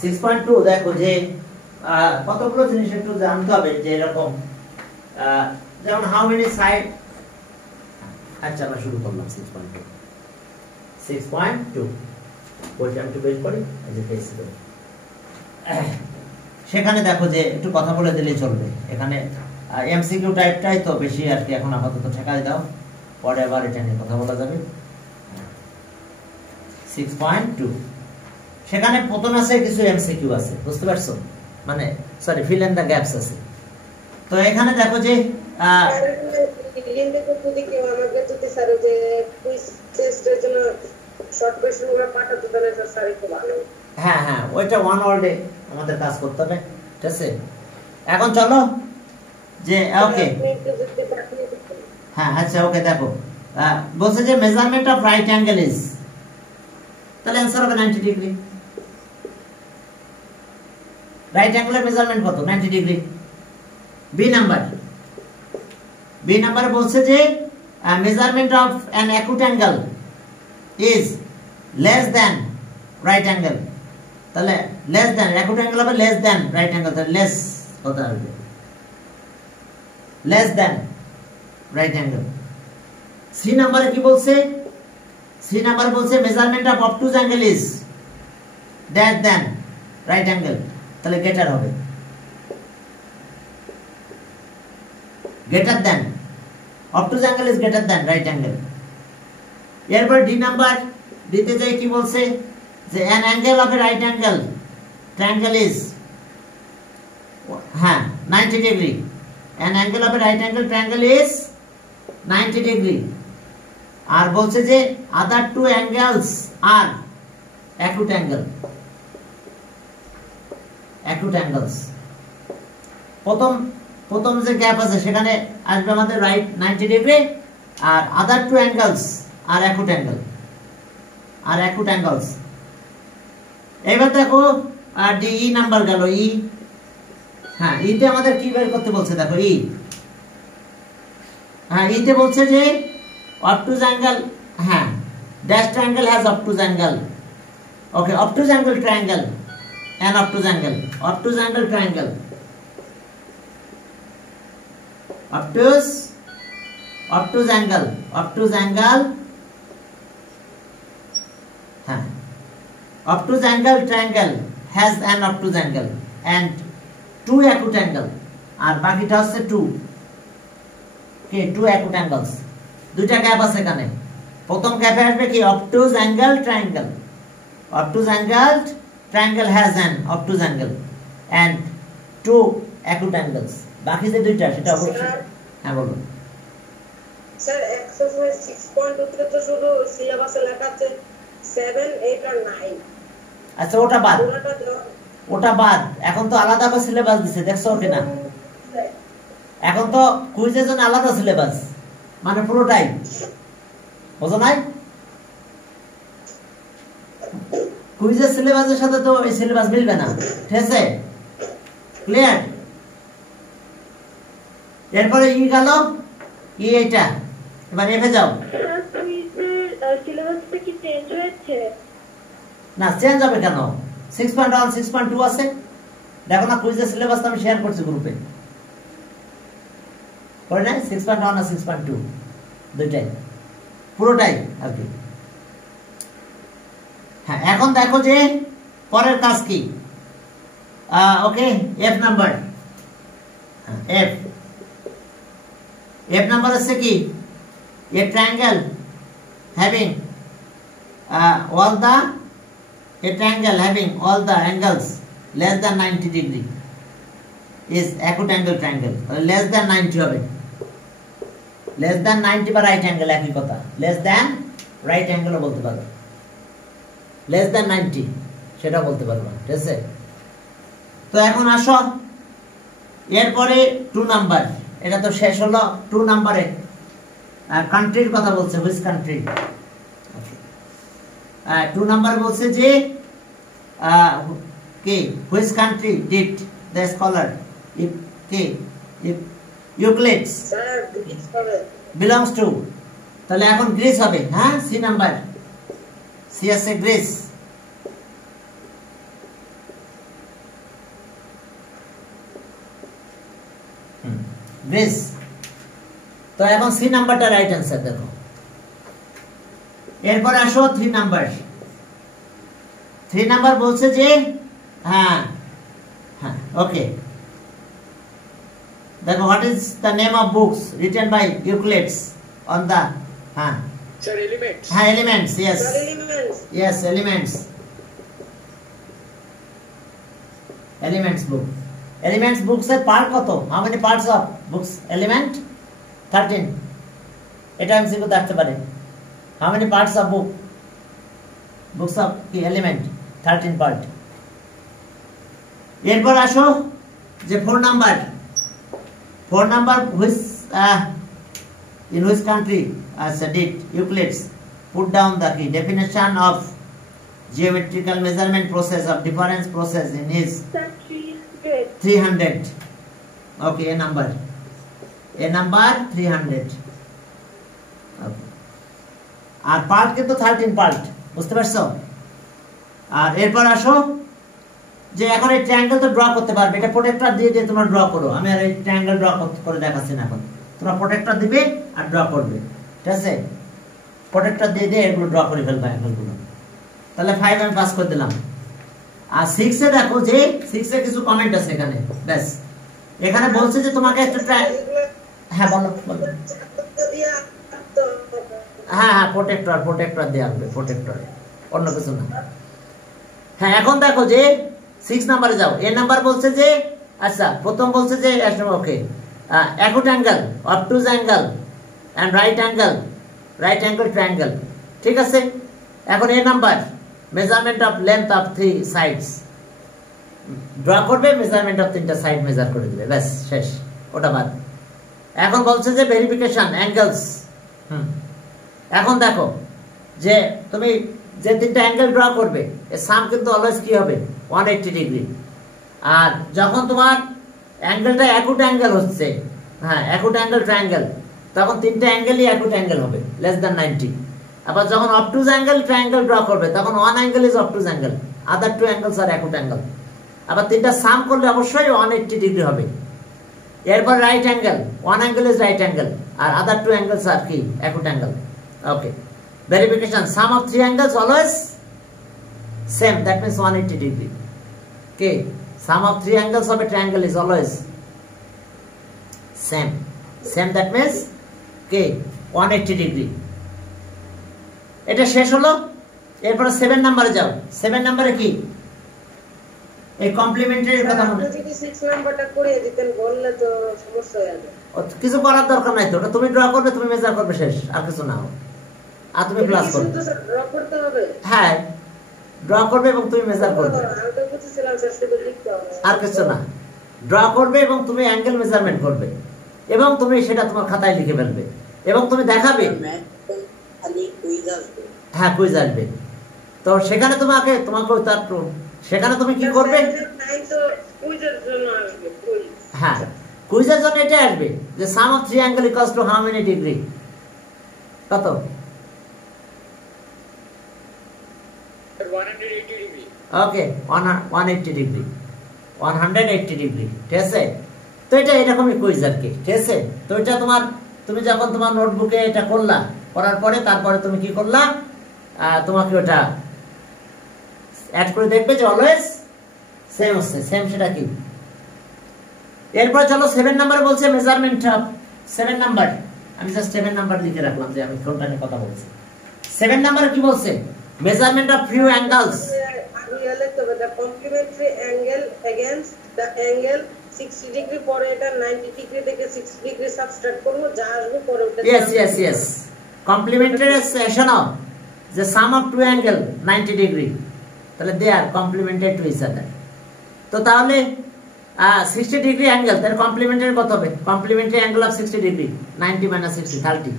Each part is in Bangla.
6.2 দেখো যে কতগুলো জিনিস একটু জানতে হবে যে এরকম যেমন হাউ মেনি সাইড। আচ্ছা আমরা শুরু করলাম 6.2 বলছি আমি একটু বের করি এই যে পেয়েছি তো। সেখানে দেখো যে একটু কথা বলে দিলেই চলবে। এখানে এমসিকিউ টাইপটাই তো বেশি আর কি, এখন আপাতত ঠেকাই দাও, পরে আবার এটা নিয়ে কথা বলা যাবে। 6.2 সেখানে প্রথম আছে কিছু এমসিকিউ আছে, বুঝতে পারছো? মানে sorry fill in the gaps আছে। তো এখানে দেখো যে হ্যাঁ হ্যাঁ ওইটা ওয়ান ওয়ার্ডে আমাদের কাজ করতে হবে, ঠিক আছে? এখন চলো যে ওকে হ্যাঁ আচ্ছা ওকে দেখো বলছে যে measurement of right angle is, তাহলে অ্যান্সার হবে 90 ডিগ্রি। রাইট অ্যাঙ্গেলের মেজারমেন্ট কত? 90 ডিগ্রি। বি নাম্বার বলছে যে measurement of an acute angle is less than right angle, তাহলে লেস দ্যান অ্যাকুট অ্যাঙ্গেল হবে লেস দ্যান রাইট অ্যাঙ্গেল, তাহলে লেস কত আসবে? Less than right angle. C নাম্বারে কি বলছে? সি নাম্বার বলছে measurement of obtuse angle is dash than right angle, তাহলে গ্রেটার হবে, greater than obtuse angle is greater than right angle. এরপর ডি নাম্বার, দিতে যাই কি বলছে যে an angle of a right angle triangle is হ্যাঁ 90 degree. An angle of a right angle triangle is 90 degree. আর বলছে যে other two angles are acute angle, acute angles. প্রথম যে গ্যাপ আছে সেখানে আসবে আমাদের রাইট 90 ডিগ্রি, আর other two angles are acute angle, are acute angles. এবার দেখো আর ডি ই নাম্বার গেল ই। হ্যাঁ ইতে আমাদের কি বের করতে বলছে দেখো ই। হ্যাঁ ইতে বলছে যে obtuse angle, হ্যাঁ dash triangle has obtuse angle. Okay, obtuse angle triangle and obtuse angle triangle, obtuse angle হ্যাঁ obtuse angle triangle has an obtuse angle and two acute angle, আর বাকিটা হচ্ছে two acute angles। দুইটা গ্যাপ আছে এখানে। প্রথম গ্যাপে আসবে কি obtuse angle triangle, obtuse angle triangle has an obtuse angle and two acute angles। বাকি যে দুইটা সেটা অবশ্যই হ্যাঁ বলুন স্যার। এক্সারসাইজ 6.2 তে তো শুধু সিলেবাসে লেখা আছে 7 8 আর 9। আচ্ছা ওটা বাদ। এখন তো আলাদা করে সিলেবাস দিছে, দেখছো কিনা? এখন তো কুইজের জন্য আলাদা সিলেবাস, মানে পুরোটাই, বুঝো নাই? কুইজের সিলেবাসের সাথে তো এই সিলেবাস মিলবে না, ঠিক আছে? ক্লিয়ার? এরপরে ই গেল, ই এইটা। এবার এফে যাও। কুইজের সিলেবাসটা কি চেঞ্জ হয়েছে? না চেঞ্জ হবে কেন? 6.1 6.2 আছে, দেখো না কুইজের সিলেবাসটা আমি শেয়ার করছি গ্রুপে, করে নাই? 6.1 আর 6.2 দুইটাই, পুরোটাই আর কি। হ্যাঁ এখন দেখো যে পরের কাজ কি। Okay F number, F number আছে কি a triangle having all the a triangle having all the angles less than 90 degree is acute angle triangle। less than 90 হবে, less than 90 বা রাইট অ্যাঙ্গেল একই কথা, less than রাইট অ্যাঙ্গেলও বলতে পারো, less than 90 সেটা বলতে পারবো, ঠিক আছে? তো এখন আসো এরপরে 2 নাম্বার, এটা তো শেষ হলো। 2 নাম্বারে কান্ট্রির কথা বলছে, হুইচ কান্ট্রি। 2 নাম্বার বলছে যে কে which country did the scholar Euclid's belongs to, তাহলে এখন গ্রিস হবে। হ্যাঁ সি নাম্বার, সি আছে গ্রিস। গ্রিস। তো এখন সি নাম্বারটা রাইট অ্যান্সার। দেখো এরপর আসো 3 নাম্বার। 3 নাম্বার বলছে যে হ্যাঁ হ্যাঁ ওকে দেখো, what is the name of books written by Euclid's on the হ্যাঁ Sir, elements. হ্যাঁ elements, yes Sir, elements. Yes elements, elements book. Elements books এর পার্ট কত? How many parts of books element? 13। এটা এমসিকিউ দেখতে পারে। How many parts of books of কি এলিমেন্ট? 13 পার্ট। এরপর আসো যে 4 number. 4 number which in which country did Euclid put down the key definition of geometrical measurement process of difference process in his 300? Okay, a number 300. Okay. আর পার্ট কিন্তু 13 পার্ট, বুঝতে পারছো? আর এরপর আসো যে এখন এই ট্রায়াঙ্গেল তো ড্র করতে পারবে, এটা প্রোটেক্টর দিয়ে দিয়ে তোমরা ড্র করো। আমি আর এই ট্রায়াঙ্গেল ড্র করে দেখাচ্ছি না, এখন তোমরা প্রোটেক্টর দিবে আর ড্র করবে, ঠিক আছে? প্রোটেক্টর দিয়ে দিয়ে এগুলো ড্র করে ফেলবে অ্যাঙ্গেলগুলো। তাহলে 5 আমি পাস করে দিলাম। আর 6 এ দেখো যে 6 এ কিছু কমেন্ট আছে এখানে, ব্যাস এখানে বলছে যে তোমাকে একটা হ্যাঁ বলো বলো হ্যাঁ হ্যাঁ প্রোটেক্টর দিয়ে আসবে, প্রোটেক্টর, অন্য কিছু না। হ্যাঁ এখন দেখো যে 6 নাম্বারে যাও। এ নাম্বার বলছে যে আচ্ছা প্রথম বলছে যে ওকে acute angle, obtuse angle and right angle triangle, ঠিক আছে? এখন A number measurement of length of 3 sides draw করবে, মেজারমেন্ট অফ 3টা সাইড মেজার করে দিবে, ব্যাস শেষ, ওটা বাদ। এখন বলছে যে ভেরিফিকেশন অ্যাঙ্গেলস। এখন দেখো যে তুমি যে 3টা অ্যাঙ্গেল ড্র করবে এর সাম কিন্তু অলওয়েজ কি হবে? 180 ডিগ্রি। আর যখন তোমার অ্যাঙ্গেলটা অ্যাকুট অ্যাঙ্গেল হচ্ছে, হ্যাঁ অ্যাকুট অ্যাঙ্গেল ট্রায়াঙ্গেল, তখন 3টা অ্যাঙ্গেলই অ্যাকুট অ্যাঙ্গেল হবে, লেস দ্যান 90। আবার যখন অবটুজ অ্যাঙ্গেল ট্রায়াঙ্গেল ড্র করবে তখন 1 angle is obtuse angle, other 2 angles are acute angle. আবার 3টা সাম করলে অবশ্যই 180 ডিগ্রি হবে। এরপর right angle, 1 angle is right angle আর আদার 2 অ্যাঙ্গেলস আর কি? Acute angle. Okay, verification sum of 3 angles always same, that means 180 degree. Okay, sum of 3 angles of a triangle is always same, that means okay 180 degree। এটা শেষ হলো। এরপর 7 নম্বরে যাও। 7 নম্বরে কি এই কমপ্লিমেন্টারি কথা মনে, যদি 6 নাম্বারটা করে দিতেন বললে তো সমস্যা হয়ে যাবে। কিছু করার দরকার নাই তো, ওটা তুমি ড্র করবে, তুমি মেজার করবে, শেষ, আর কিছু না। আর তুমি প্লাস করবে, তো স্যার ড্র করতে হবে। হ্যাঁ ড্র করবে এবং তুমি মেজার করবে, আমি তো বুঝছিলাম স্যার শুধু লিখতে হবে, আর কিছু না। ড্র করবে এবং তুমি অ্যাঙ্গেল মেজারমেন্ট করবে এবং তুমি সেটা তোমার খাতায় লিখে ফেলবে এবং তুমি দেখাবে। হ্যাঁ কুইজ আসবে, তো সেখানে তোমাকে সেখানে তুমি কি করবে? হ্যাঁ কুইজের জন্য এটা আসবে যে sum of 3 angle equals to how many degree, কত? 180 degree. ওকে 180 ডিগ্রি, 180 ডিগ্রি, ঠিক আছে? তো এটা এরকমই কুইজ আর কি, ঠিক আছে? তো এটা তুমি যখন তোমার নোটবুকে এটা করার পরে তারপরে তুমি কি করলা, তোমাকে ওটা অ্যাড করে দেখবে যে অলওয়েজ সেম হচ্ছে, সেম সেটা কি। এরপর চলো 7 নাম্বার বলছে মেজারমেন্ট অফ 7 নাম্বার। আমি জাস্ট 7 নাম্বার লিখে রাখলাম যে আমি কোনটা নিয়ে কথা বলছি। 7 নাম্বার কি বলছে? Measurement of few angles. আমি লিখতে হবে the complementary angle against the angle 60 degree, পরে এটা 90 ডিগ্রি থেকে 60 ডিগ্রি সাবট্রাক্ট করব, যা আসবে পরে ওটা। yes complementary section of the sum of two angle 90 degree, তাহলে they are complementary to each other। তো তাহলে 60 ডিগ্রি অ্যাঙ্গেল, তার কমপ্লিমেন্টারি কত হবে? কমপ্লিমেন্টারি অ্যাঙ্গেল অফ 60 ডিগ্রি 90 - 60 30,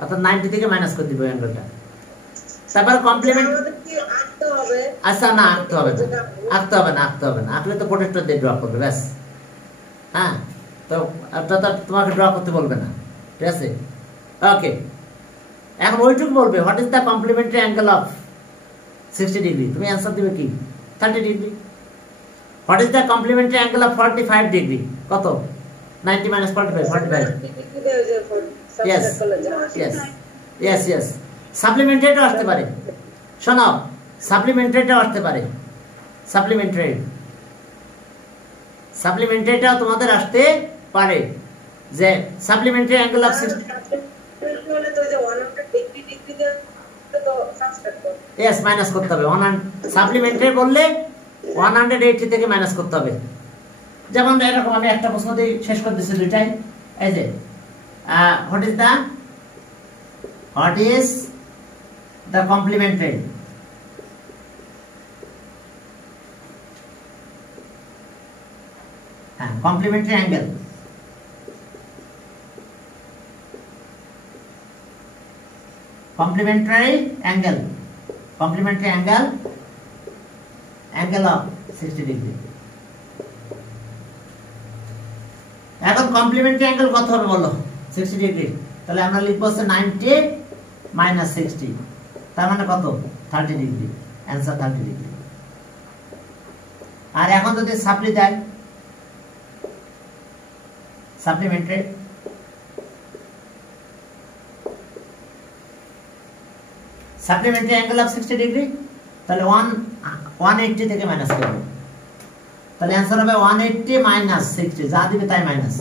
অর্থাৎ 90 থেকে মাইনাস করে দিব অ্যাঙ্গেলটা। তারপর কমপ্লিমেন্ট আঁকতে হবে। আচ্ছা না আঁকতে হবে না, আঁকলে তো প্রোটেক্টর দিয়ে ড্র করবে, ব্যাস। হ্যাঁ তো তোমাকে ড্র করতে বলবে না, ঠিক আছে? ওকে, এখন ওইটুকু বলবে what is the complementary angle of 60 degree, তুমি অ্যান্সার দিবে কি? 30 degree. What is the complementary angle of 45 degree, কত? 90 minus 45, 45. Yes. Yes. Yes, yes. সাপ্লিমেন্টারিটাও আসতে পারে। শোনো, সাপ্লিমেন্টারিটাও আসতে পারে। সাপ্লিমেন্টারিটাও তোমাদের আসতে পারে যে supplementary angle of 60 yes minus করতে হবে। সাপ্লিমেন্টারি বললে 180 থেকে মাইনাস করতে হবে। যেমন এরকম আমি একটা প্রশ্ন দিয়ে শেষ করে দিচ্ছি দুইটাই। এই যে what is the complementary complementary angle angle of 60 degree। এখন কমপ্লিমেন্টারি অ্যাঙ্গেল কত হবে বলো? 60 ডিগ্রি। তাহলে আমরা লিখব হচ্ছে 90 মাইনাস 60, তার মানে কত? 30 ডিগ্রি। Answer 30 degree. আর এখন যদি সাপ্লি দেয়, সাপ্লিমেন্টারি অ্যাঙ্গেল অফ 60 ডিগ্রি, তাহলে 180 থেকে মাইনাস করবে। তাহলে অ্যান্সার হবে 180 মাইনাস 60, যা দিবে তাই মাইনাস,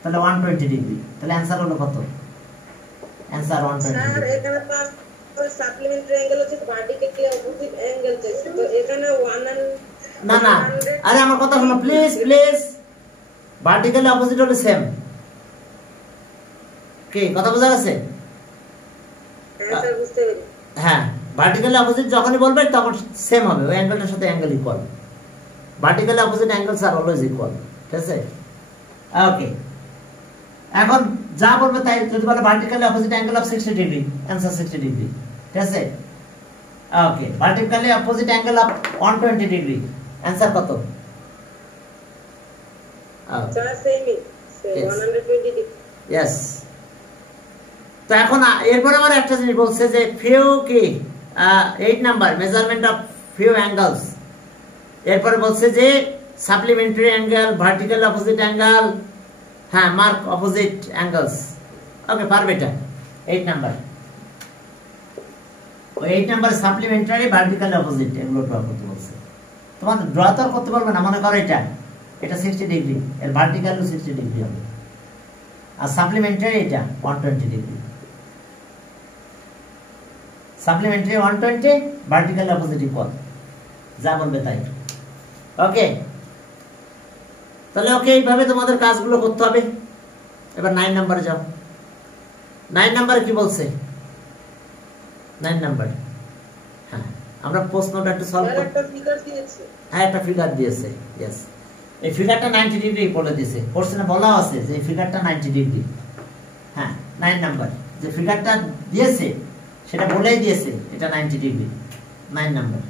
তাহলে 120 ডিগ্রি। তাহলে অ্যান্সার হলো কত? Answer 120 sir. এখানে তো সাপ্লিমেন্টারি অ্যাঙ্গেল হচ্ছে ভার্টিক্যালি অপোজিট অ্যাঙ্গেল, তো এখানে 1 না না, আরে আমার কথা শুনো প্লিজ ভার্টিক্যালি অপোজিট হলে সেম। কি কথা বোঝা গেছে? হ্যাঁ স্যার, বুঝতে পেরেছি। হ্যাঁ, ভার্টিক্যালি অপোজিট যখনই বলবে তখন সেম হবে, ওই অ্যাঙ্গেলটার সাথে angle equal. Vertically opposite angles are always equal, ঠিক আছে? ওকে, এখন যা বলবে তাই। যদি বলে vertically opposite angle of 60 degree, answer 60 degree, ঠিক আছে? Okay, vertically opposite angle of 120 degree, answer কত? স্যার সেমই, 120 ডিগ্রি। यस। তো এখন এরপর আবার একটা জিনিস বলছে যে ফিউ কি 8 number measurement of few angles. এরপরে বলছে যে supplementary angle, vertical opposite angle, হ্যাঁ মার্ক অপোজিট অ্যাঙ্গেলস। ওকে, পারবে এটা 8 নাম্বার। ওই 8 নাম্বার সাপ্লিমেন্টারি, ভার্টিক্যাল অপোজিট এগুলো ড্র করতে বলছে। তোমার ড্র তো আর করতে পারবে না, মনে করো এটা 60 ডিগ্রি, এর ভার্টিক্যাল 60 ডিগ্রি হবে, আর সাপ্লিমেন্টারি এটা 120 degree. Supplementary 120, vertical opposite equal, যা বলবে তাই। ওকে, তাহলে ওকে এইভাবে তোমাদের কাজগুলো করতে হবে। এবার 9 নাম্বারে যাও। 9 নাম্বারে কি বলছে? 9 নাম্বার, হ্যাঁ আমরা প্রশ্নটা একটু সলভ করব। একটা ফিগার দিয়েছে, হ্যাঁ একটা ফিগার দিয়েছে। यस, এই ফিগারটা 90 ডিগ্রি বলে দিয়েছে। কোশ্চেনে বলা আছে যে এই ফিগারটা 90 ডিগ্রি। হ্যাঁ 9 নাম্বার যে ফিগারটা দিয়েছে সেটা বলেই দিয়েছে এটা 90 ডিগ্রি। 9 নাম্বার,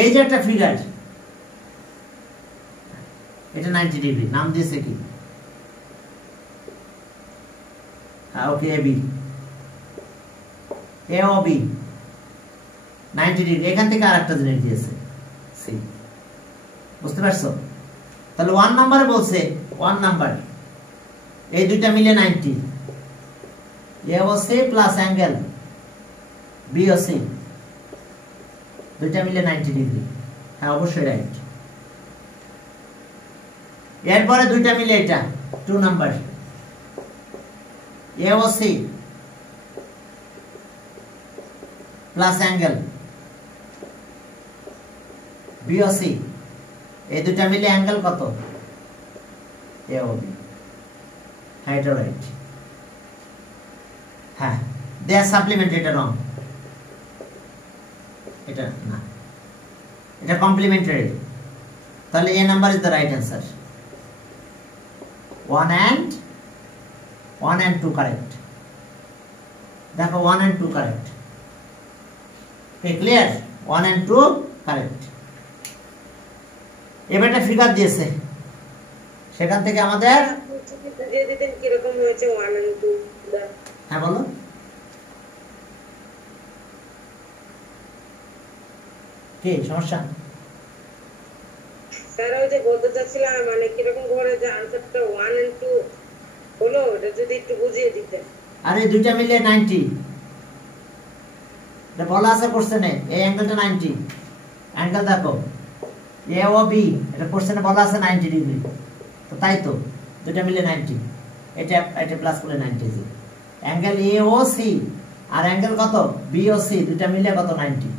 এই যে একটা ফিগার, এটা 90 ডিগ্রি, নাম দিয়েছে কি? হ্যাঁ ওকে, এবি, এওবি 90 ডিগ্রি। এখান থেকে আরেকটা জিনিস দিয়েছে সি, বুঝতে পারছো? তাহলে 1 নম্বরে বলছে 1 নাম্বার এই দুইটা মিলে 90, এওসি প্লাস অ্যাঙ্গেল বিওসি, দুইটা মিলে 90 ডিগ্রি। হ্যাঁ অবশ্যই রাইট। এরপরে দুইটা মিলে এটা 2 number, AOC plus angle BOC, এই দুইটা মিলে অ্যাঙ্গেল কত? এওবি। হ্যাঁ এটা রাইট। হ্যাঁ দে আর সাপ্লিমেন্টারি, এটা রং, এটা না, এটা কমপ্লিমেন্টারি। তাহলে A number is the right answer. 1 and 2 correct. দেখো 1 and 2 correct. Clear? 1 and 2 correct. এবার একটা ফিগার দিয়েছে, সেখান থেকে আমাদের দিয়ে দিতেন কিরকম হয়েছে 1 and 2। হ্যাঁ বলো। কি সমস্যা? স্যার ওই যে বলতে চাচ্ছিলাম মানে কিরকম করে যে আনসারটা 1 and 2 হলো এটা যদি একটু বুঝিয়ে দিতেন। আরে দুইটা মিলে 90, এটা বলা আছে কোশ্চেনে, এই অ্যাঙ্গেলটা 90, অ্যাঙ্গেল দেখো এ ও বি, এটা কোশ্চেনে বলা আছে 90 ডিগ্রি, তো তাই তো দুইটা মিলে 90, এটা এটা প্লাস করে 90 জি। অ্যাঙ্গেল এ ও সি আর অ্যাঙ্গেল কত বি ও সি, দুইটা মিলে কত 90,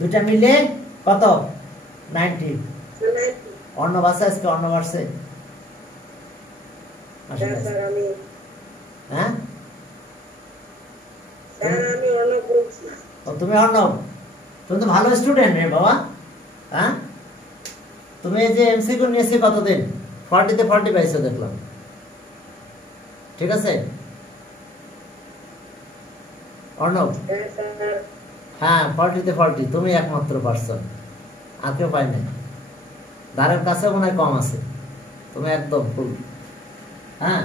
দুইটা মিলে কত 90। অন্য ভাষা আজকে অন্য ভাষে স্যার আমি হ্যাঁ স্যার আমি অর্ণব বলছি। ও তুমি অর্ণব, তুমি তো ভালো স্টুডেন্ট রে বাবা। হ্যাঁ তুমি এই যে এমসিকিউ নিয়েছি কতদিন, 40 তে 40 পাইছো দেখলাম, ঠিক আছে অর্ণব? হ্যাঁ স্যার। হ্যাঁ 40 তে 40 তুমি একমাত্র পারসন, আর কেউ পাই নাই, ধারের কাছে মনে হয় কম আছে, তুমি একদম ফুল। হ্যাঁ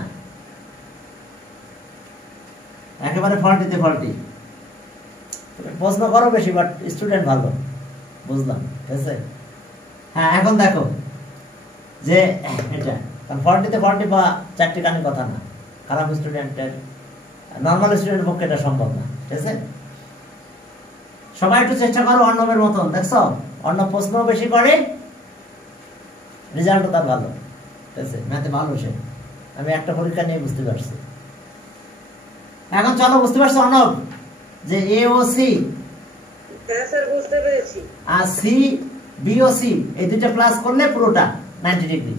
একেবারে 40 তে 40, প্রশ্ন করো বেশি বাট স্টুডেন্ট ভালো, বুঝলাম, ঠিক আছে। হ্যাঁ এখন দেখো যে এটা 40 তে 40 বা চারটি কানি কথা না, খারাপ স্টুডেন্টের, নর্মাল স্টুডেন্টের পক্ষে এটা সম্ভব না, ঠিক আছে। সবাই একটু চেষ্টা করো অর্ণবের মতন, দেখছো অর্ণব প্রশ্ন বেশি করে, রেজাল্টও তার ভালো, ঠিক আছে, ম্যাথে ভালো সে, আমি একটা পরীক্ষা নিয়ে বুঝতে পারছি। এখন চলো বুঝতে পারছো অর্ণব যে এ ও সি, হ্যাঁ স্যার বুঝতে পেরেছি। আর সি বি ও সি এই দুইটা প্লাস করলে পুরোটা 90 ডিগ্রি,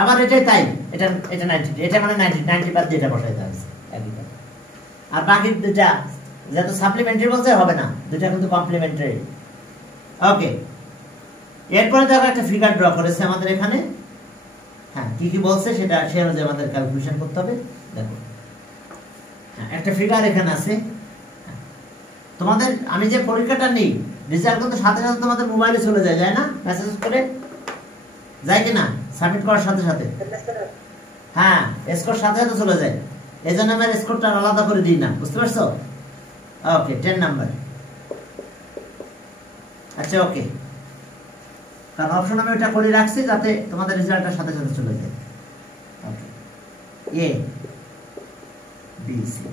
আবার এটাই তাই, এটা এটা 90 ডিগ্রি, এটা মানে 90 বাদ দিয়ে এটা বসাইতে হবে একই কথা। আর বাকি দুইটা যেহেতু সাপ্লিমেন্টারি বলতে হবে না, দুইটা কিন্তু কমপ্লিমেন্টারি। ওকে, এরপরে দেখো একটা ফিগার ড্র করেছে আমাদের এখানে। হ্যাঁ কি কি বলছে সেটা সে অনুযায়ী আমাদের ক্যালকুলেশন করতে হবে। দেখো একটা ফিগার এখানে আছে, তোমাদের আমি যে পরীক্ষাটা নিই রেজাল্ট কিন্তু সাথে সাথে তোমাদের মোবাইলে চলে যায়, যায় না মেসেজ করে, যায় কিনা সাবমিট করার সাথে সাথে? হ্যাঁ স্কোর সাথে সাথে চলে যায়, এই জন্য আমি স্কোরটা আলাদা করে দিই না, বুঝতে পারছো? ওকে 10 নাম্বার, আচ্ছা ওকে, কারণ অপশন আমি ওটা করে রাখছি যাতে তোমাদের রেজাল্টটার সাথে সাথে চলে যায়। ওকে এ বি সি,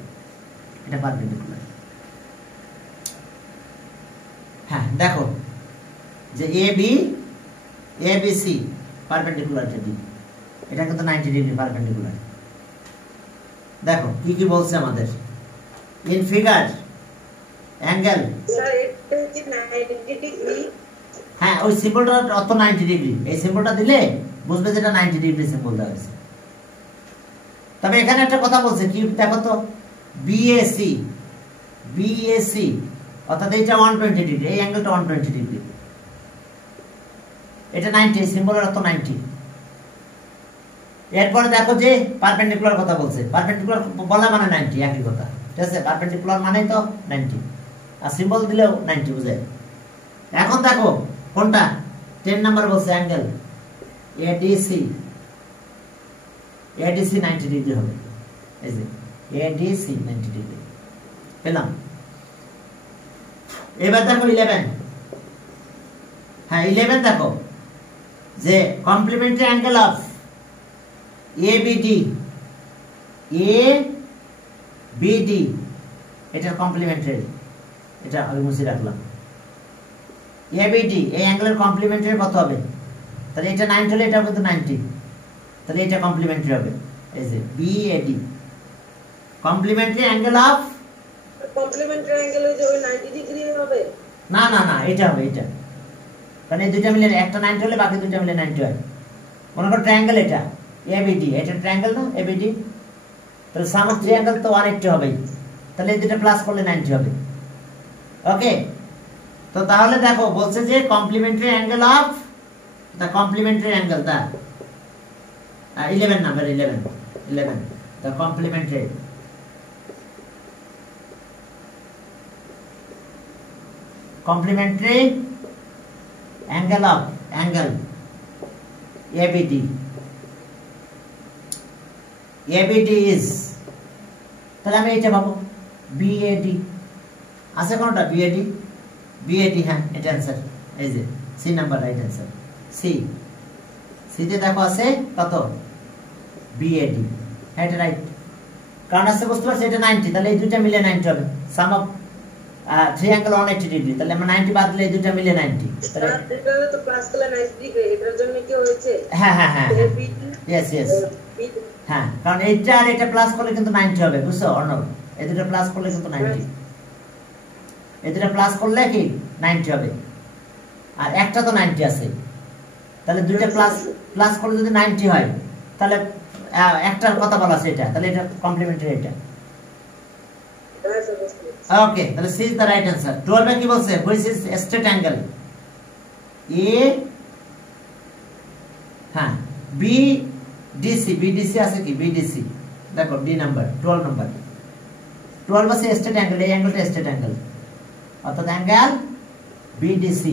এটা পারপেন্ডিকুলার। হ্যাঁ দেখো যে এ বি সি পারপেন্ডিকুলার, এটা কিন্তু 90 ডিগ্রি পারপেন্ডিকুলার। দেখো কি কি বলছে আমাদের ইন ফিগার অ্যাঙ্গেল, স্যার এটা হচ্ছে 90 ডিগ্রি। হ্যাঁ ওই সিম্বলটা অত 90 ডিগ্রি, এই সিম্বলটা দিলে বুঝবে যেটা 90 ডিগ্রি সিম্বল দেওয়া হয়েছে। তবে এখানে একটা কথা বলছে কি দেখো তো, বিএসি অর্থাৎ এইটা 120 ডিগ্রি, এই অ্যাঙ্গেলটা 120 ডিগ্রি, এটা 90, এই সিম্বলের অর্থ 90। এরপরে দেখো যে পারপেন্ডিকুলার কথা বলছে, পারপেন্ডিকুলার বলা মানে 90 একই কথা, ঠিক আছে, পারপেন্ডিকুলার মানে তো 90, আর সিম্বল দিলেও 90 বোঝায়। এখন দেখো কোনটা 10 নাম্বার বলছে অ্যাঙ্গেল এডিসি 90 ডিগ্রি হবে, এই যে এডিসি 90 ডিগ্রি পেলাম। এবার দেখো 11, হ্যাঁ 11 দেখো যে কমপ্লিমেন্টারি অ্যাঙ্গেল অফ এবিডি এটা কমপ্লিমেন্টারি, এটা আমি মুছে রাখলাম। এবিডি এই অ্যাঙ্গেলের কমপ্লিমেন্টারি কত হবে, তাহলে এটা 90 হলে এটা কিন্তু 90, তাহলে এটা কমপ্লিমেন্টারি হবে, এই যে BAD complimentary angle of, complimentary angle হচ্ছে ওই 90 ডিগ্রি হবে না না না এটা হবে, এটা কারণ এই দুইটা মিলে একটা 90 হলে বাকি দুইটা মিলে 90 হয়। মনে করো ট্রায়াঙ্গেল এটা এবিডি, এটা ট্রায়াঙ্গেল না এবিডি, তাহলে সাম অফ ট্রায়াঙ্গেল তো 180 হবে, তাহলে এই দুটো প্লাস করলে 90 হবে। ওকে, তো তাহলে দেখো বলছে যে complementary angle of the complementary angle the 11 number 11 the complementary angle of angle ABD is, তাহলে আমি এটা পাবো BAD, আছে কোনটা BAD BAD, হ্যাঁ এটা অ্যান্সার। এই যে C number right answer. C তে দেখো আছে কত BAD, হ্যাঁ এটা রাইট। কারণ আছে বুঝতে পারছি এটা 90, তাহলে এই দুইটা মিলে 90 হবে। সাম অফ ট্রায়াঙ্গেল 180 ডিগ্রি, তাহলে আমরা 90 বাদ দিলে এই দুইটা মিলে 90। তাহলে এটাতে তো প্লাস করলে 90 ডিগ্রি, এটার জন্য কি হয়েছে? হ্যাঁ হ্যাঁ হ্যাঁ ইয়েস ইয়েস হ্যাঁ, কারণ এইটা আর এটা প্লাস করলে কিন্তু 90 হবে, বুঝছো অর্ণব? এই দুটো প্লাস করলে কিন্তু 90, এই দুটো প্লাস করলে কি 90 হবে, আর একটা তো 90 আছে, তাহলে দুইটা প্লাস প্লাস করলে যদি 90 হয় তাহলে একটার কথা বলা আছে এটা, তাহলে এটা কমপ্লিমেন্টারি এটা। ওকে, তাহলে C is the right answer. 12 এ কি বলছে? Which is straight angle? A হ্যাঁ BDC আছে কি? BDC দেখো ডি নাম্বার 12 নাম্বার। 12 আছে স্ট্রেট অ্যাঙ্গেল, এই অ্যাঙ্গেলটা স্ট্রেট অ্যাঙ্গেল, অর্থাৎ অ্যাঙ্গেল BDC।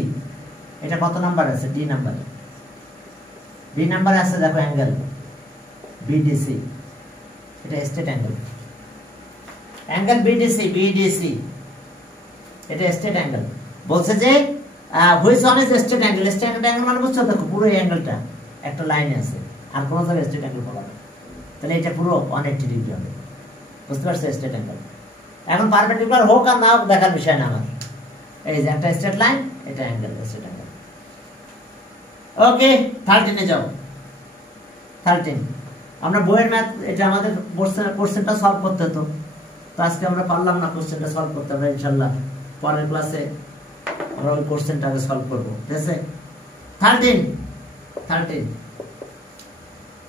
এটা কত নাম্বার আছে? D number. বি নাম্বারে আছে দেখো অ্যাঙ্গেল BDC, এটা স্ট্রেট অ্যাঙ্গেল। অ্যাঙ্গেল BDC এটা স্ট্রেট অ্যাঙ্গেল। বলছে যে which one is straight angle? Straight angle মানে বুঝছো, দেখো পুরো এই অ্যাঙ্গেলটা একটা লাইন আছে, আর কোন জায়গায় স্ট্রেট অ্যাঙ্গেল পাবা না, তাহলে এটা পুরো 180 ডিগ্রি হবে, বুঝতে পারছো? Straight angle. এখন পারপেন্ডিকুলার হোক আর না হোক দেখার বিষয় না আমার, এই যে একটা স্ট্রেট লাইন, এটা অ্যাঙ্গেল, স্ট্রেট অ্যাঙ্গেল। ওকে, 13 এ যাও। 13 আমরা বইয়ের ম্যাথ, এটা আমাদের কোশ্চেনটা সলভ করতে হতো, তো আজকে আমরা পারলাম না কোশ্চেনটা সলভ করতে, আমরা ইনশাআল্লাহ পরের ক্লাসে আমরা ওই কোশ্চেনটাকে সলভ করব, ঠিক আছে?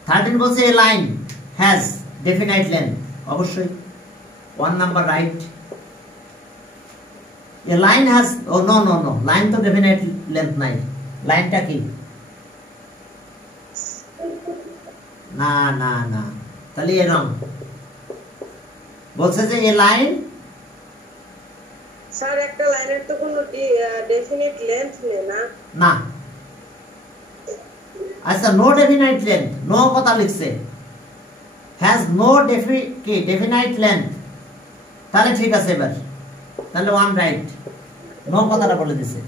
13 বলছে a line has definite length, অবশ্যই 1 number right. A line has, oh no line তো ডেফিনাইট লেন্থ নাই, লাইনটা কি? না না না, তাহলে এ রং। বলছে যে এ লাইন, স্যার একটা লাইনের তো কোনো ডেফিনিট লেন্থ নেই না। না আচ্ছা, নো ডেফিনাইট লেন্থ, নো কথা লিখছে, হ্যাজ নো ডেফিনাইট লেন্থ, তাহলে ঠিক আছে। এবার তাহলে 1 রাইট, নো কথাটা বলে দিছে,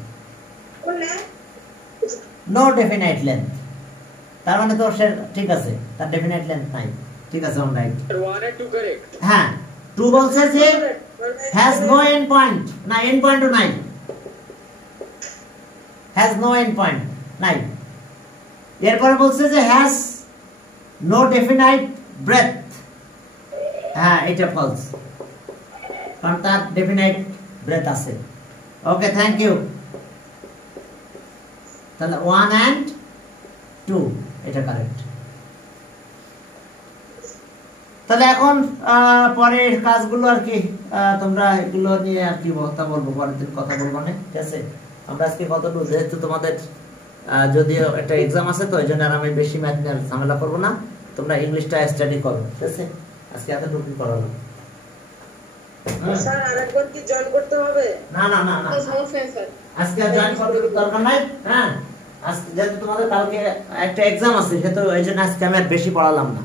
নো ডেফিনাইট লেন্থ, তার মানে তো সে ঠিক আছে, তার ডেফিনাইট লেন্থ নাই, ঠিক আছে 1 রাইট। 1 and 2 correct। হ্যাঁ 2 বলছে যে হ্যাজ নো এন্ড পয়েন্ট, না এন্ড পয়েন্টও নাই, হ্যাজ নো এন্ড পয়েন্ট নাই। এরপরে বলছে যে হ্যাজ নো ডেফিনাইট ব্রেথ, হ্যাঁ এটা ফলস, কারণ তার ডেফিনাইট ব্রেথ আছে। ওকে, থ্যাংক ইউ। তাহলে 1 and 2 এটা কারেক্ট। তাহলে এখন পরের কাজগুলো আর কি, তোমরা এগুলো নিয়ে আর কি কথা বলবো, পরের দিন কথা বলবো না, ঠিক আছে? আমরা আজকে কতটুকু, যেহেতু তোমাদের যদিও একটা এক্সাম আছে, তো এই জন্য আর আমি বেশি ম্যাথ নিয়ে ঝামেলা করবো না, তোমরা ইংলিশটা স্টাডি করো, ঠিক আছে? আজকে এতটুকু করাবো। স্যার আরেকবার কি জয়েন করতে হবে? না না না না, আজকে জয়েন করার দরকার নাই। হ্যাঁ, আজকে যেহেতু তোমাদের কালকে একটা এক্সাম আছে, সেহেতু এই জন্য আজকে আমি আর বেশি পড়ালাম না।